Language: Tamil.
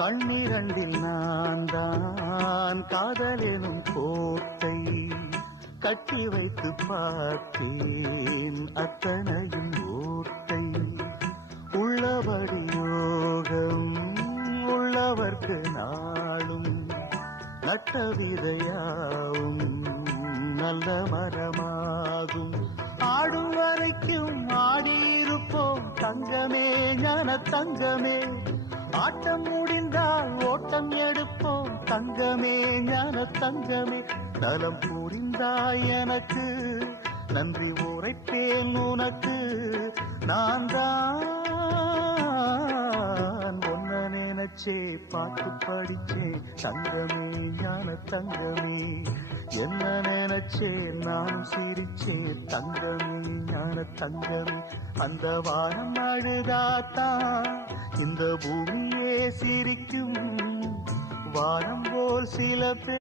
கண்ணிரண்டில் நான் தான் காதலெனும் கோட்டை கட்டி வைத்து பார்த்தேன் அத்தனையும் ஓட்டை உள்ளபடி யோகம் உள்ளவர்க்கு நாளும் நட்ட விதையாவும் நல்ல மரமாகும் ஆடும் வரைக்கும் ஆடியிருப்போம் தங்கமே ஞான தங்கமே ஆட்டம் முடிந்தால் ஓட்டம் எடுப்போம் தங்கமே ஞான தங்கமே நலம் புரிந்தாய் எனக்கு நன்றி உரைப்பேன் உனக்கு நான் தான் ஒன்ன நினைச்சே பாட்டு படிச்சே தங்கமே ஞான தங்கமே என்ன நினைச்சே நானும் சிரிச்சே தங்கமே ஞான தங்கமே அந்த வானம் அழுதாத்தான் இந்த பூமியே சிரிக்கும் வானம் போல் சில பேர்